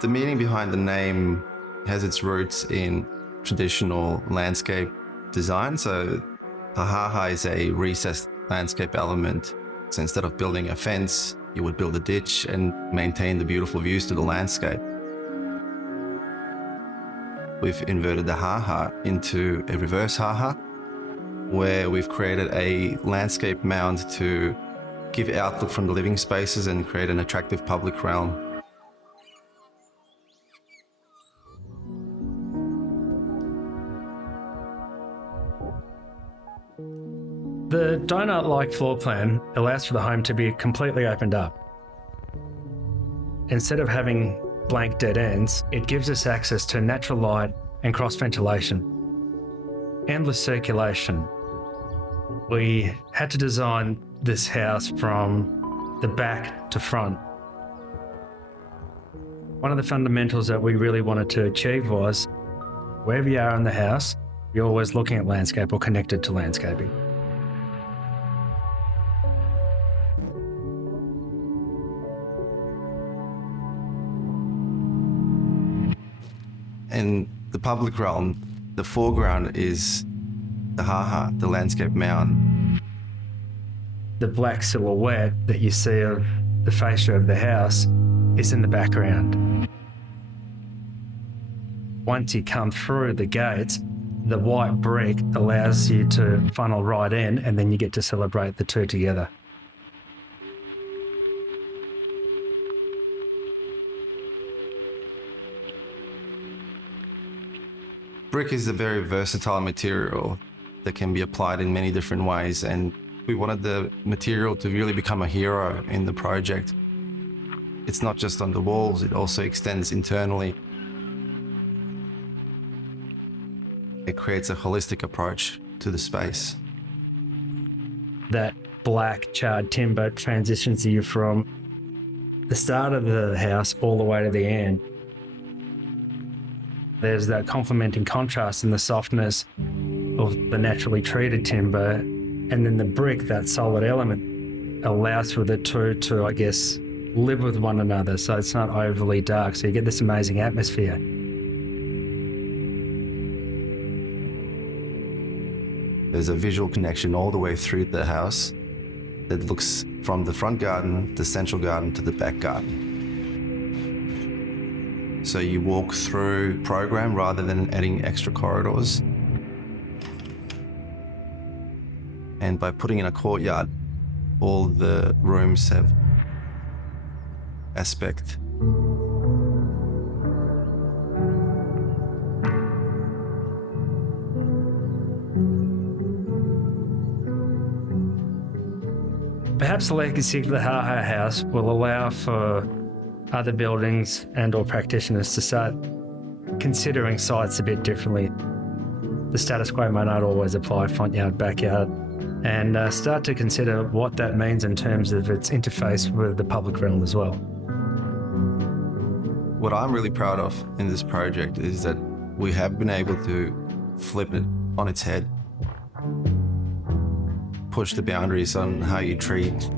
The meaning behind the name has its roots in traditional landscape design. So the ha-ha is a recessed landscape element. So instead of building a fence, you would build a ditch and maintain the beautiful views to the landscape. We've inverted the ha-ha into a reverse ha-ha, where we've created a landscape mound to give outlook from the living spaces and create an attractive public realm. The doughnut-like floor plan allows for the home to be completely opened up. Instead of having blank dead ends, it gives us access to natural light and cross ventilation. Endless circulation. We had to design this house from the back to front. One of the fundamentals that we really wanted to achieve was, wherever you are in the house, you're always looking at landscape or connected to landscaping. In the public realm, the foreground is the ha-ha, the landscape mound. The black silhouette that you see of the fascia of the house is in the background. Once you come through the gates, the white brick allows you to funnel right in, and then you get to celebrate the two together. Brick is a very versatile material that can be applied in many different ways, and we wanted the material to really become a hero in the project. It's not just on the walls, it also extends internally. It creates a holistic approach to the space. That black charred timber transitions you from the start of the house all the way to the end. There's that complementing contrast in the softness of the naturally treated timber, and then the brick, that solid element, allows for the two to, I guess, live with one another, so it's not overly dark, so you get this amazing atmosphere. There's a visual connection all the way through the house that looks from the front garden, the central garden, to the back garden. So you walk through program rather than adding extra corridors. And by putting in a courtyard, all the rooms have aspect. Perhaps the legacy of the Ha-Ha house will allow for other buildings and or practitioners to start considering sites a bit differently. The status quo may not always apply, front yard, backyard, and start to consider what that means in terms of its interface with the public realm as well. What I'm really proud of in this project is that we have been able to flip it on its head, push the boundaries on how you treat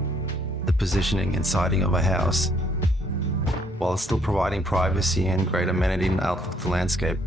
the positioning and siding of a house, while still providing privacy and great amenity and outlook to landscape.